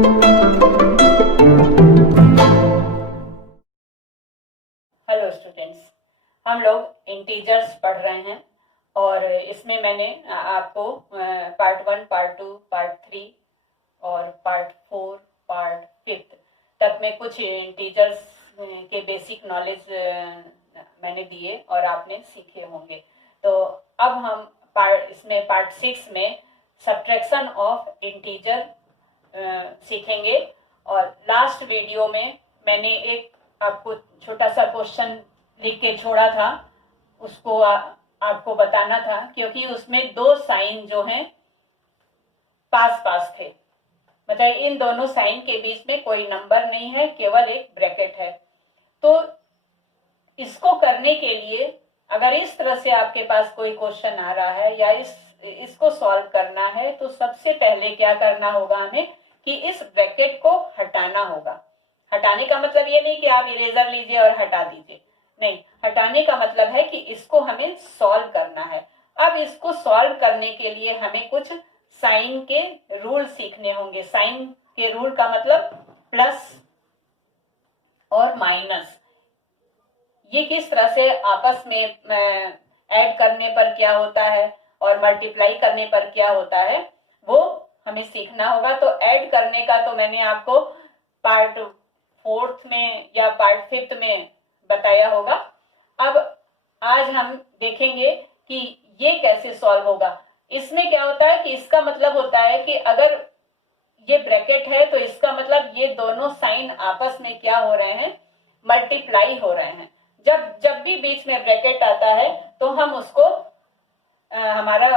Hello students, हम लोग integers पढ़ रहे हैं और इसमें मैंने आपको पार्ट 1, पार्ट 2, पार्ट 3 और पार्ट 4, पार्ट 5 तक में कुछ इंटीजर्स के बेसिक नॉलेज मैंने दिए और आपने सीखे होंगे। तो अब हम इसमें पार्ट 6 में सब्ट्रैक्शन ऑफ इंटीजर सीखेंगे। और लास्ट वीडियो में मैंने एक आपको छोटा सा क्वेश्चन लिख के छोड़ा था, उसको आपको बताना था, क्योंकि उसमें दो साइन जो हैं पास पास थे। मतलब इन दोनों साइन के बीच में कोई नंबर नहीं है, केवल एक ब्रैकेट है। तो इसको करने के लिए अगर इस तरह से आपके पास कोई क्वेश्चन आ रहा है या इसको सॉल्व करना है, तो सबसे पहले क्या करना होगा हमें कि इस ब्रैकेट को हटाना होगा। हटाने का मतलब ये नहीं कि आप इरेजर लीजिए और हटा दीजिए, नहीं, हटाने का मतलब है कि इसको हमें सॉल्व करना है। अब इसको सॉल्व करने के लिए हमें कुछ साइन के रूल सीखने होंगे। साइन के रूल का मतलब प्लस और माइनस, ये किस तरह से आपस में ऐड करने पर क्या होता है और मल्टीप्लाई करने पर क्या होता है, वो हमें सीखना होगा। तो ऐड करने का तो मैंने आपको पार्ट 4 में या पार्ट 5 में बताया होगा। अब आज हम देखेंगे कि ये कैसे सॉल्व होगा। इसमें क्या होता है कि इसका मतलब होता है कि अगर ये ब्रैकेट है तो इसका मतलब ये दोनों साइन आपस में क्या हो रहे हैं, मल्टीप्लाई हो रहे हैं। जब भी बीच में ब्रैकेट आता है तो हम उसको हमारा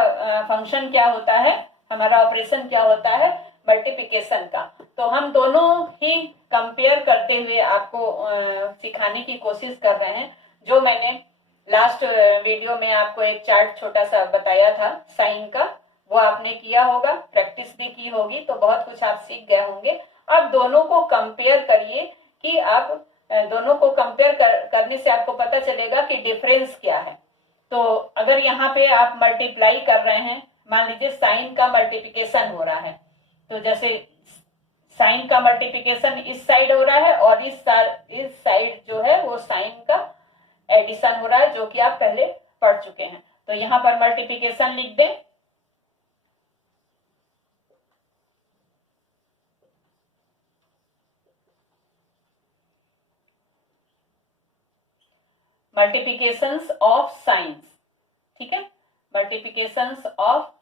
फंक्शन क्या होता है, हमारा ऑपरेशन क्या होता है, मल्टीप्लिकेशन का। तो हम दोनों ही कंपेयर करते हुए आपको सिखाने की कोशिश कर रहे हैं। जो मैंने लास्ट वीडियो में आपको एक चार्ट छोटा सा बताया था साइन का, वो आपने किया होगा, प्रैक्टिस भी की होगी, तो बहुत कुछ आप सीख गए होंगे। अब दोनों को कंपेयर करिए कि आप दोनों को कंपेयर करने से आपको पता चलेगा कि डिफरेंस क्या है। तो अगर यहाँ पे आप मल्टीप्लाई कर रहे हैं, मान लीजिए साइन का मल्टीप्लिकेशन हो रहा है, तो जैसे साइन का मल्टीप्लिकेशन इस साइड हो रहा है और इस साइड जो है वो साइन का एडिशन हो रहा है, जो कि आप पहले पढ़ चुके हैं। तो यहाँ पर मल्टीप्लिकेशन लिख दें, मल्टीप्लिकेशंस ऑफ साइंस, ठीक है, मल्टीप्लिकेशंस ऑफ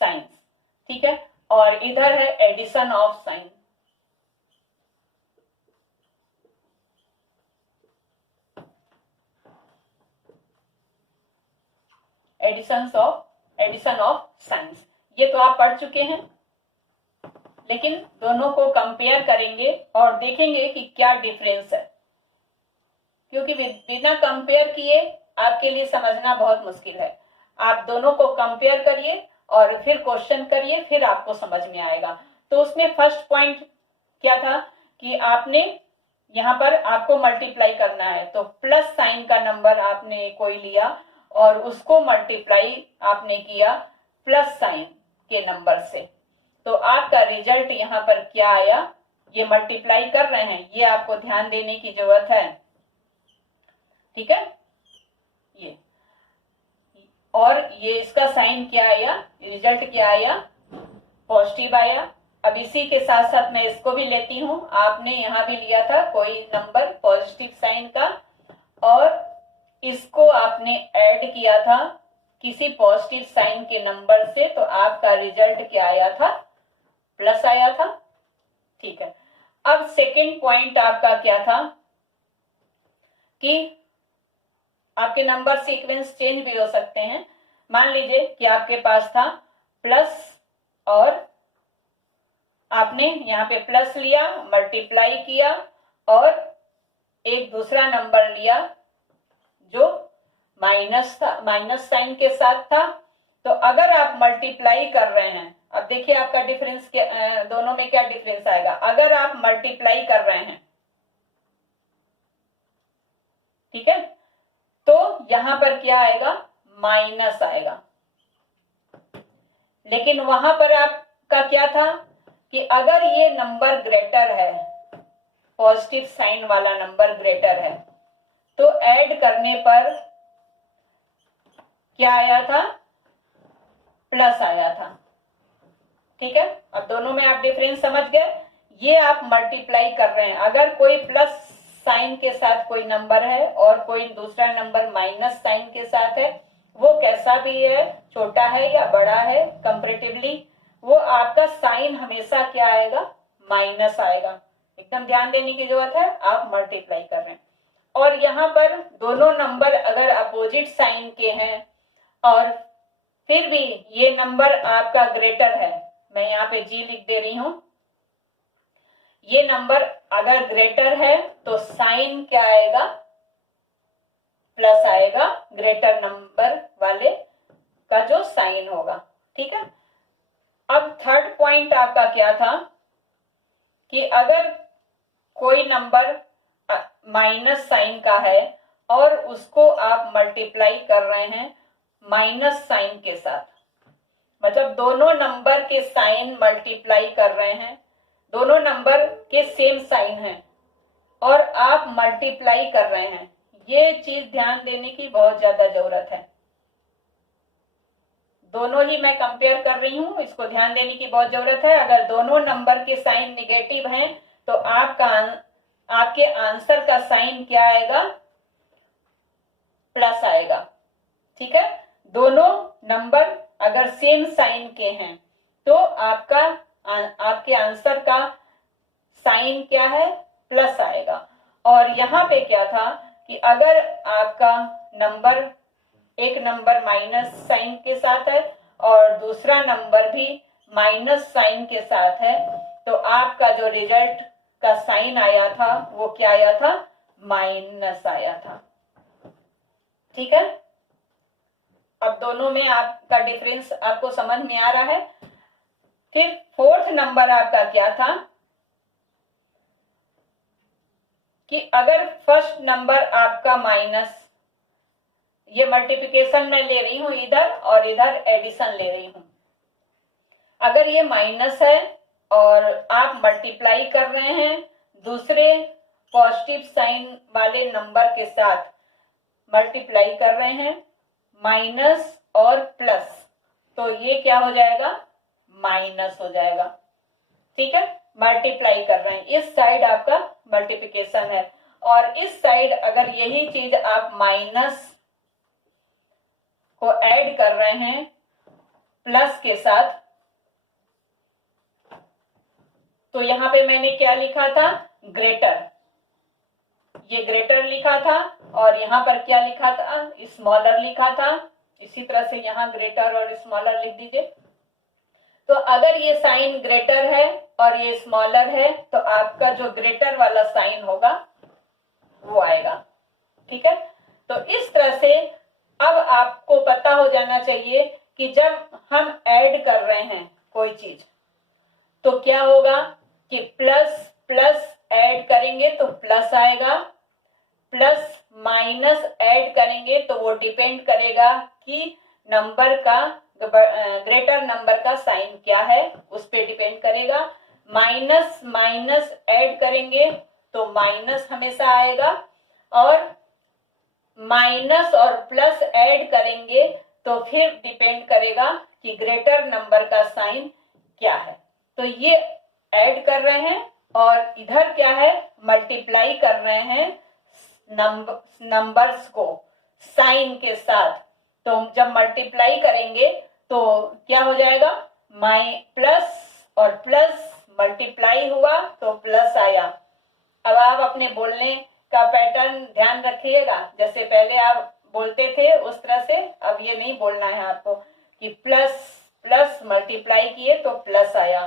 साइंस, ठीक है। और इधर है addition of sign, addition of science, ये तो आप पढ़ चुके हैं। लेकिन दोनों को कंपेयर करेंगे और देखेंगे कि क्या डिफरेंस है, क्योंकि बिना कंपेयर किए आपके लिए समझना बहुत मुश्किल है। आप दोनों को कंपेयर करिए और फिर क्वेश्चन करिए, फिर आपको समझ में आएगा। तो उसमें फर्स्ट पॉइंट क्या था कि आपने यहाँ पर आपको मल्टीप्लाई करना है, तो प्लस साइन का नंबर आपने कोई लिया और उसको मल्टीप्लाई आपने किया प्लस साइन के नंबर से, तो आपका रिजल्ट यहाँ पर क्या आया, ये मल्टीप्लाई कर रहे हैं, ये आपको ध्यान देने की जरूरत है, ठीक है। ये और ये इसका साइन क्या आया, रिजल्ट क्या आया, पॉजिटिव आया। अब इसी के साथ साथ मैं इसको भी लेती हूं, आपने यहां भी लिया था कोई नंबर पॉजिटिव साइन का और इसको आपने ऐड किया था किसी पॉजिटिव साइन के नंबर से, तो आपका रिजल्ट क्या आया था, प्लस आया था, ठीक है। अब सेकेंड पॉइंट आपका क्या था कि आपके नंबर सीक्वेंस चेंज भी हो सकते हैं। मान लीजिए कि आपके पास था प्लस और आपने यहाँ पे प्लस लिया, मल्टीप्लाई किया और एक दूसरा नंबर लिया जो माइनस था, माइनस साइन के साथ था। तो अगर आप मल्टीप्लाई कर रहे हैं, अब देखिए आपका डिफरेंस दोनों में क्या डिफरेंस आएगा। अगर आप मल्टीप्लाई कर रहे हैं, ठीक है, तो यहां पर क्या आएगा, माइनस आएगा। लेकिन वहां पर आप का क्या था कि अगर ये नंबर ग्रेटर है, पॉजिटिव साइन वाला नंबर ग्रेटर है, तो ऐड करने पर क्या आया था, प्लस आया था। ठीक है, अब दोनों में आप डिफरेंस समझ गए। ये आप मल्टीप्लाई कर रहे हैं, अगर कोई प्लस साइन के साथ कोई नंबर है और कोई दूसरा नंबर माइनस साइन के साथ है, वो कैसा भी है, छोटा है या बड़ा है कंपैरेटिवली, वो आपका साइन हमेशा क्या आएगा, माइनस आएगा। एकदम ध्यान देने की जरूरत है, आप मल्टीप्लाई कर रहे हैं। और यहाँ पर दोनों नंबर अगर अपोजिट साइन के हैं और फिर भी ये नंबर आपका ग्रेटर है, मैं यहाँ पे जी लिख दे रही हूं, ये नंबर अगर ग्रेटर है तो साइन क्या आएगा, प्लस आएगा, ग्रेटर नंबर वाले का जो साइन होगा। ठीक है, अब थर्ड पॉइंट आपका क्या था कि अगर कोई नंबर माइनस साइन का है और उसको आप मल्टीप्लाई कर रहे हैं माइनस साइन के साथ, मतलब दोनों नंबर के साइन मल्टीप्लाई कर रहे हैं, दोनों नंबर के सेम साइन हैं और आप मल्टीप्लाई कर रहे हैं, ये चीज ध्यान देने की बहुत ज्यादा जरूरत है। दोनों ही मैं कंपेयर कर रही हूं, इसको ध्यान देने की बहुत जरूरत है। अगर दोनों नंबर के साइन निगेटिव हैं तो आपके आंसर का साइन क्या आएगा, प्लस आएगा। ठीक है, दोनों नंबर अगर सेम साइन के हैं तो आपके आंसर का साइन क्या है, प्लस आएगा। और यहाँ पे क्या था कि अगर आपका नंबर, एक नंबर माइनस साइन के साथ है और दूसरा नंबर भी माइनस साइन के साथ है, तो आपका जो रिजल्ट का साइन आया था वो क्या आया था, माइनस आया था। ठीक है, अब दोनों में आपका डिफरेंस आपको समझ में आ रहा है। फिर फोर्थ नंबर आपका क्या था कि अगर फर्स्ट नंबर आपका माइनस, ये मल्टीप्लिकेशन में ले रही हूं इधर और इधर एडिशन ले रही हूं, अगर ये माइनस है और आप मल्टीप्लाई कर रहे हैं दूसरे पॉजिटिव साइन वाले नंबर के साथ, मल्टीप्लाई कर रहे हैं माइनस और प्लस, तो ये क्या हो जाएगा, माइनस हो जाएगा। ठीक है, मल्टीप्लाई कर रहे हैं, इस साइड आपका मल्टीप्लिकेशन है और इस साइड अगर यही चीज आप माइनस को ऐड कर रहे हैं प्लस के साथ, तो यहां पे मैंने क्या लिखा था, ग्रेटर, ये ग्रेटर लिखा था और यहां पर क्या लिखा था, स्मॉलर लिखा था। इसी तरह से यहां ग्रेटर और स्मॉलर लिख दीजिए। तो अगर ये साइन ग्रेटर है और ये स्मॉलर है तो आपका जो ग्रेटर वाला साइन होगा वो आएगा। ठीक है, तो इस तरह से अब आपको पता हो जाना चाहिए कि जब हम ऐड कर रहे हैं कोई चीज तो क्या होगा कि प्लस प्लस ऐड करेंगे तो प्लस आएगा, प्लस माइनस ऐड करेंगे तो वो डिपेंड करेगा कि नंबर का, ग्रेटर नंबर का साइन क्या है, उस पर डिपेंड करेगा। माइनस माइनस ऐड करेंगे तो माइनस हमेशा आएगा और माइनस और प्लस ऐड करेंगे तो फिर डिपेंड करेगा कि ग्रेटर नंबर का साइन क्या है। तो ये ऐड कर रहे हैं और इधर क्या है, मल्टीप्लाई कर रहे हैं नंबर्स को साइन के साथ। तो जब मल्टीप्लाई करेंगे तो क्या हो जाएगा, प्लस और प्लस मल्टीप्लाई हुआ तो प्लस आया। अब आप अपने बोलने का पैटर्न ध्यान रखिएगा, जैसे पहले आप बोलते थे उस तरह से अब ये नहीं बोलना है आपको कि प्लस प्लस मल्टीप्लाई किए तो प्लस आया,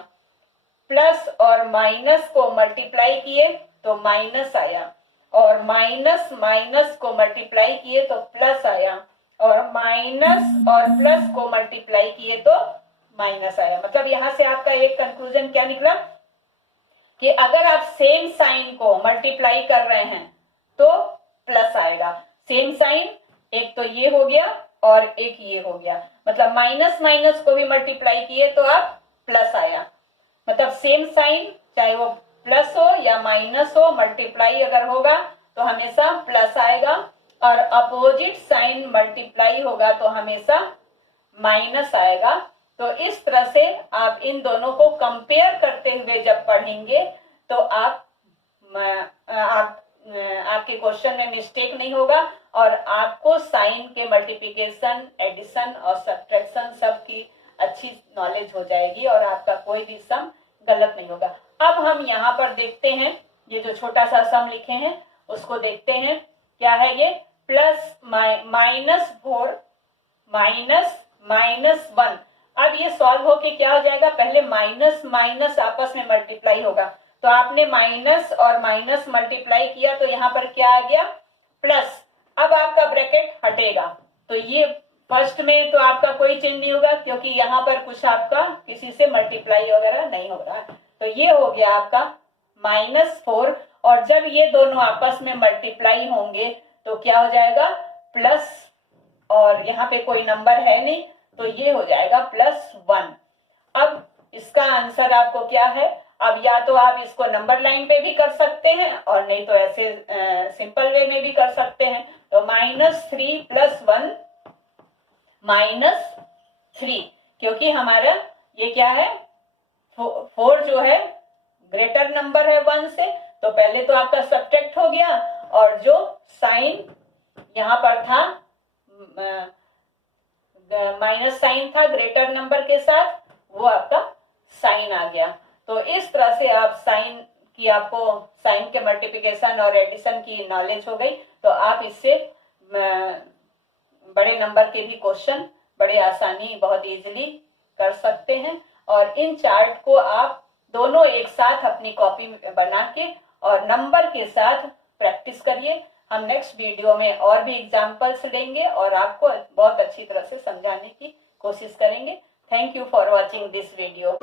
प्लस और माइनस को मल्टीप्लाई किए तो माइनस आया, और माइनस माइनस को मल्टीप्लाई किए तो प्लस आया, और माइनस और प्लस को मल्टीप्लाई किए तो माइनस आया। मतलब यहां से आपका एक कंक्लूजन क्या निकला कि अगर आप सेम साइन को मल्टीप्लाई कर रहे हैं तो प्लस आएगा। सेम साइन, एक तो ये हो गया और एक ये हो गया, मतलब माइनस माइनस को भी मल्टीप्लाई किए तो आप प्लस आया, मतलब सेम साइन चाहे वो प्लस हो या माइनस हो, मल्टीप्लाई अगर होगा तो हमेशा प्लस आएगा, और अपोजिट साइन मल्टीप्लाई होगा तो हमेशा माइनस आएगा। तो इस तरह से आप इन दोनों को कंपेयर करते हुए जब पढ़ेंगे तो आपके क्वेश्चन में मिस्टेक नहीं होगा, और आपको साइन के मल्टीप्लिकेशन, एडिशन और सब्ट्रैक्शन सब की अच्छी नॉलेज हो जाएगी, और आपका कोई भी सम गलत नहीं होगा। अब हम यहाँ पर देखते हैं, ये जो छोटा सा सम लिखे हैं उसको देखते हैं, क्या है ये, प्लस -4 -1। अब ये सॉल्व होके क्या हो जाएगा, पहले माइनस माइनस आपस में मल्टीप्लाई होगा, तो आपने माइनस और माइनस मल्टीप्लाई किया तो यहाँ पर क्या आ गया, प्लस। अब आपका ब्रैकेट हटेगा, तो ये फर्स्ट में तो आपका कोई चेंज नहीं होगा, क्योंकि यहाँ पर कुछ आपका किसी से मल्टीप्लाई वगैरह नहीं हो रहा है। तो ये हो गया आपका -4, और जब ये दोनों आपस में मल्टीप्लाई होंगे तो क्या हो जाएगा, प्लस, और यहाँ पे कोई नंबर है नहीं तो ये हो जाएगा +1। अब इसका आंसर आपको क्या है, अब या तो आप इसको नंबर लाइन पे भी कर सकते हैं, और नहीं तो ऐसे सिंपल वे में भी कर सकते हैं। तो -3 + 1 -3, क्योंकि हमारा ये क्या है, 4 जो है ग्रेटर नंबर है 1 से, तो पहले तो आपका सब्ट्रैक्ट हो गया, और जो साइन यहाँ पर था, माइनस साइन था ग्रेटर नंबर के साथ, वो आपका साइन आ गया। तो इस तरह से आप साइन की, आपको साइन के मल्टीप्लिकेशन और एडिशन की नॉलेज हो गई, तो आप इससे बड़े नंबर के भी क्वेश्चन बड़े आसानी, बहुत इजीली कर सकते हैं। और इन चार्ट को आप दोनों एक साथ अपनी कॉपी में बना के और नंबर के साथ प्रैक्टिस करिए। हम नेक्स्ट वीडियो में और भी एग्जाम्पल्स लेंगे और आपको बहुत अच्छी तरह से समझाने की कोशिश करेंगे। Thank you for watching this video.